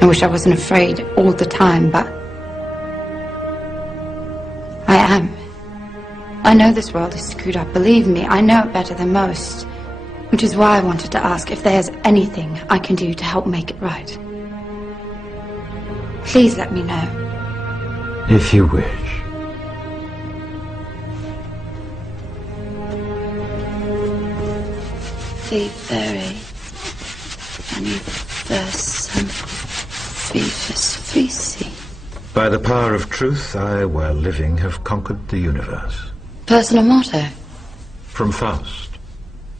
I wish I wasn't afraid all the time, but I am. I know this world is screwed up, believe me, I know it better than most. Which is why I wanted to ask if there's anything I can do to help make it right. Please let me know. If you wish. Be very universum vivus vici. By the power of truth, I, while living, have conquered the universe. Personal motto? From Faust.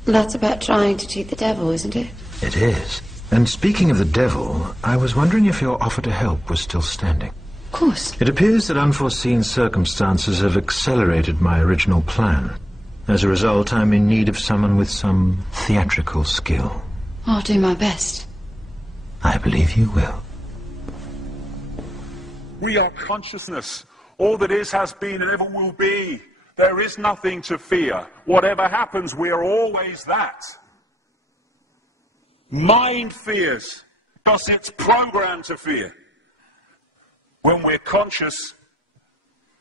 That's about trying to cheat the devil, isn't it? It is. And speaking of the devil, I was wondering if your offer to help was still standing. Of course. It appears that unforeseen circumstances have accelerated my original plan. As a result, I'm in need of someone with some theatrical skill. I'll do my best. I believe you will. We are consciousness. All that is, has been, and ever will be. There is nothing to fear. Whatever happens, we are always that. Mind fears, because it's programmed to fear. When we're conscious,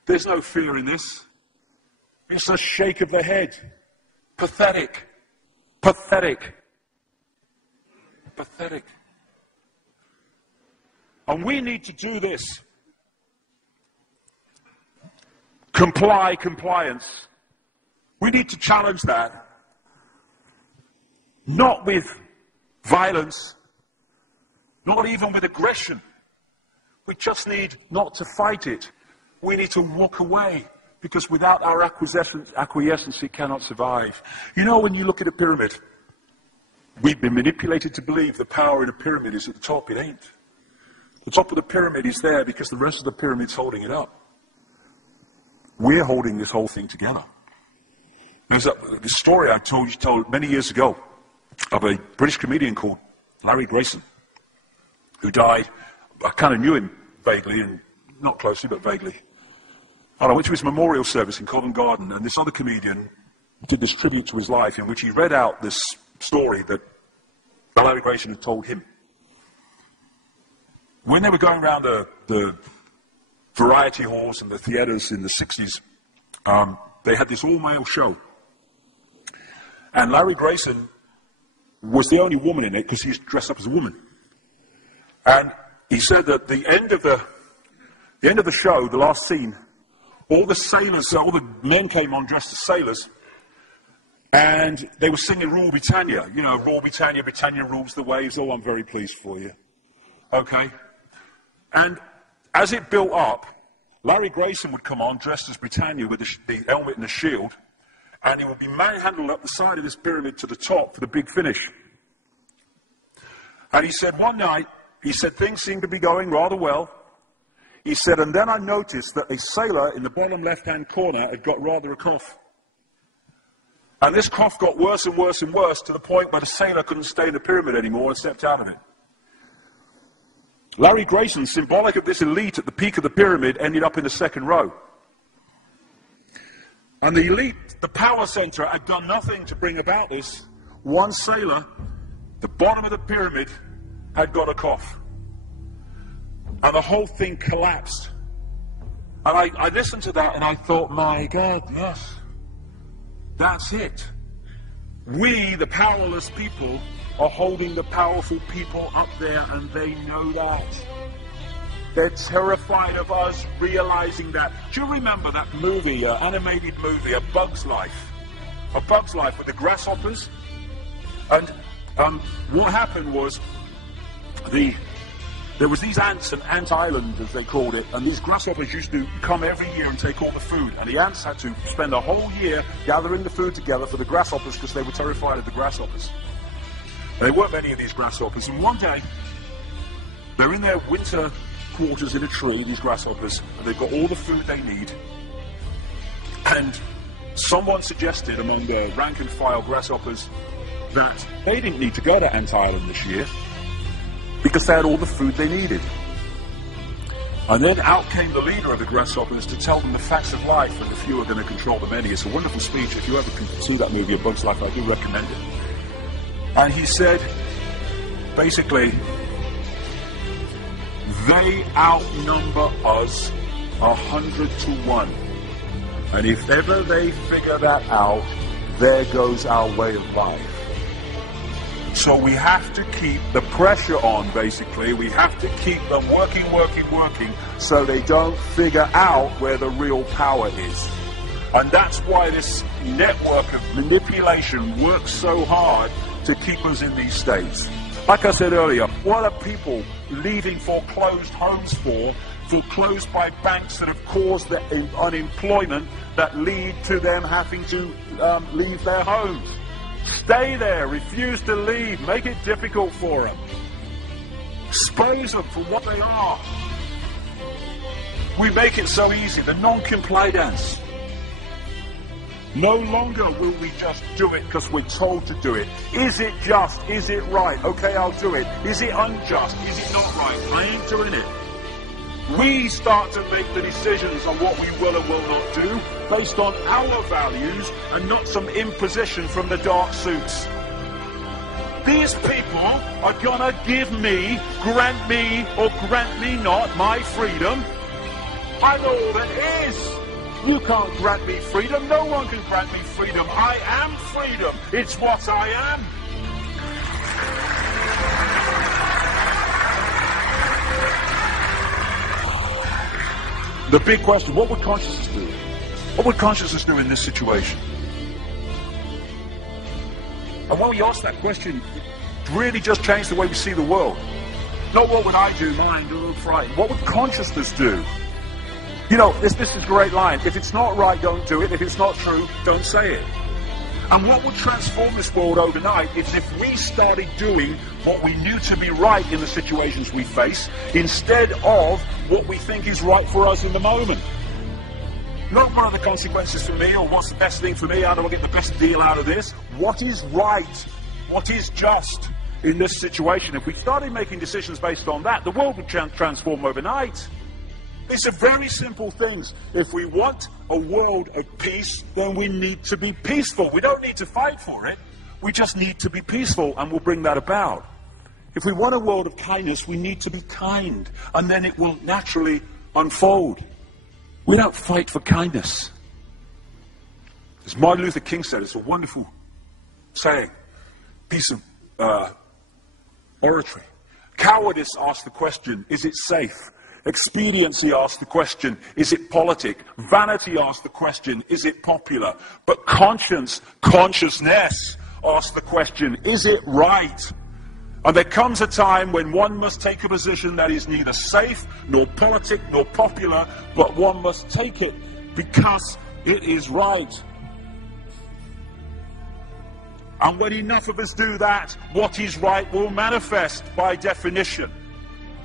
there's no fear in this. It's a shake of the head. Pathetic. Pathetic. Pathetic. And we need to do this. Compliance. We need to challenge that. Not with violence, not even with aggression. We just need not to fight it. We need to walk away, because without our acquiescence, it cannot survive. You know, when you look at a pyramid, we've been manipulated to believe the power in a pyramid is at the top. It ain't. The top of the pyramid is there because the rest of the pyramid's holding it up. We're holding this whole thing together. There's this story I told many years ago of a British comedian called Larry Grayson, who died. I kind of knew him vaguely, and not closely, but vaguely. And I went to his memorial service in Covent Garden, and this other comedian did this tribute to his life in which he read out this story that Larry Grayson had told him. When they were going around the variety halls and the theatres in the 60s, they had this all-male show. And Larry Grayson was the only woman in it because he was dressed up as a woman. And he said that the end of the show, the last scene, all the sailors, all the men came on dressed as sailors, and they were singing Rule Britannia. You know, Rule Britannia, Britannia rules the waves. Oh, I'm very pleased for you. Okay? And as it built up, Larry Grayson would come on dressed as Britannia with the helmet and the shield, and he would be manhandled up the side of this pyramid to the top for the big finish. And he said one night, he said things seemed to be going rather well. He said, and then I noticed that a sailor in the bottom left-hand corner had got rather a cough. And this cough got worse and worse and worse to the point where the sailor couldn't stay in the pyramid anymore and stepped out of it. Larry Grayson, symbolic of this elite at the peak of the pyramid, ended up in the second row. And the elite, the power center, had done nothing to bring about this. One sailor, the bottom of the pyramid, had got a cough. And the whole thing collapsed. And I listened to that and I thought, my God, yes, that's it. We, the powerless people, are holding the powerful people up there, and they know that. They're terrified of us realizing that. Do you remember that movie, animated movie, A Bug's Life? A Bug's Life with the grasshoppers? And what happened was, there was these ants, and Ant Island, as they called it, and these grasshoppers used to come every year and take all the food. And the ants had to spend a whole year gathering the food together for the grasshoppers because they were terrified of the grasshoppers. There weren't many of these grasshoppers, and one day, they're in their winter quarters in a tree, these grasshoppers, and they've got all the food they need. And someone suggested among the rank and file grasshoppers that they didn't need to go to Ant Island this year because they had all the food they needed. And then out came the leader of the grasshoppers to tell them the facts of life, and the few are going to control the many. It's a wonderful speech. If you ever can see that movie, A Bug's Life, I do recommend it. And he said, basically, They outnumber us 100-1. And if ever they figure that out, there goes our way of life. So we have to keep the pressure on, basically. We have to keep them working, so they don't figure out where the real power is. And that's why this network of manipulation works so hard to keep us in these states. Like I said earlier, what are people leaving foreclosed homes for? Foreclosed by banks that have caused the unemployment that lead to them having to leave their homes. Stay there, refuse to leave, make it difficult for them. Expose them for what they are. We make it so easy, the non-compliance. No longer will we just do it because we're told to do it. Is it just? Is it right? Okay, I'll do it. Is it unjust? Is it not right? I ain't doing it. We start to make the decisions on what we will and will not do based on our values and not some imposition from the dark suits. These people are gonna give me, grant me, or grant me not my freedom. I'm all that is. You can't grant me freedom. No one can grant me freedom. I am freedom. It's what I am. The big question, what would consciousness do? What would consciousness do in this situation? And when we ask that question, it really just changed the way we see the world. Not what would I do, mind, or frightened. What would consciousness do? You know, this is a great line. If it's not right, don't do it. If it's not true, don't say it. And what would transform this world overnight is if we started doing what we knew to be right in the situations we face, instead of what we think is right for us in the moment. Not what are the consequences for me, or what's the best thing for me, how do I get the best deal out of this? What is right? What is just in this situation? If we started making decisions based on that, the world would transform overnight. These are very simple things. If we want a world of peace, then we need to be peaceful. We don't need to fight for it. We just need to be peaceful, and we'll bring that about. If we want a world of kindness, we need to be kind, and then it will naturally unfold. We don't fight for kindness. As Martin Luther King said, it's a wonderful saying, piece of oratory. Cowardice asks the question, is it safe? Expediency asks the question, is it politic? Vanity asks the question, is it popular? But consciousness asks the question, is it right? And there comes a time when one must take a position that is neither safe, nor politic, nor popular, but one must take it because it is right. And when enough of us do that, what is right will manifest by definition.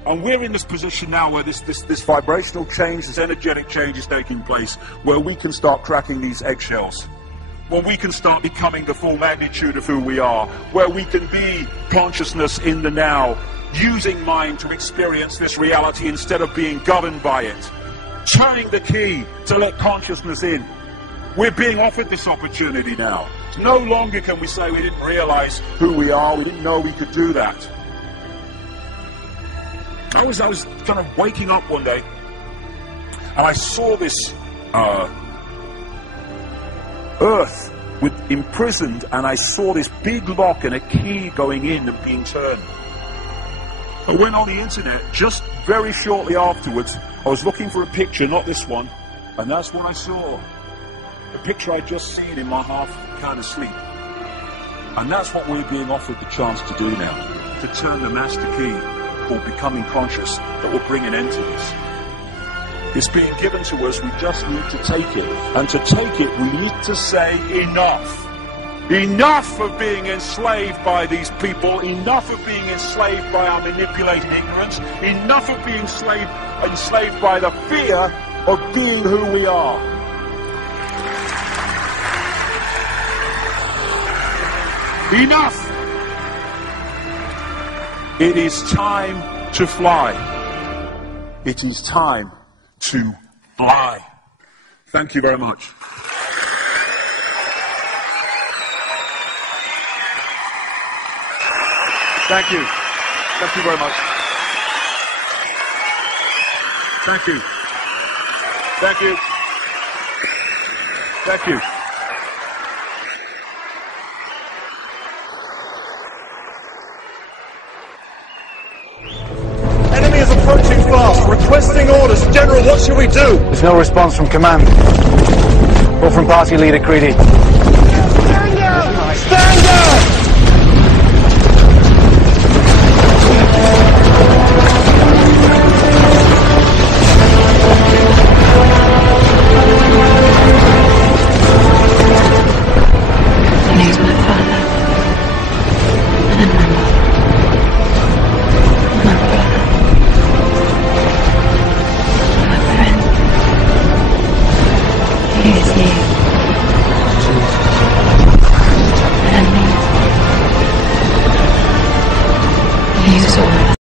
And we're in this position now where this vibrational change, this energetic change is taking place, where we can start cracking these eggshells, where we can start becoming the full magnitude of who we are, where we can be consciousness in the now, using mind to experience this reality instead of being governed by it, turning the key to let consciousness in. We're being offered this opportunity now. No longer can we say we didn't realize who we are, we didn't know we could do that. I was kind of waking up one day, and I saw this earth imprisoned, and I saw this big lock and a key going in and being turned. I went on the internet just very shortly afterwards. I was looking for a picture, not this one, and that's what I saw. The picture I'd just seen in my half kind of sleep. And that's what we're being offered the chance to do now, to turn the master key, or becoming conscious, that will bring an end to this. It's being given to us, we just need to take it. And to take it, we need to say enough. Enough of being enslaved by these people, enough of being enslaved by our manipulated ignorance, enough of being enslaved by the fear of being who we are. Enough! It is time to fly. It is time to fly. Thank you very much. Thank you. Thank you very much. Thank you. Thank you. Thank you. Enemy is approaching fast. Requesting orders. General, what should we do? There's no response from command. Or from party leader Creedy.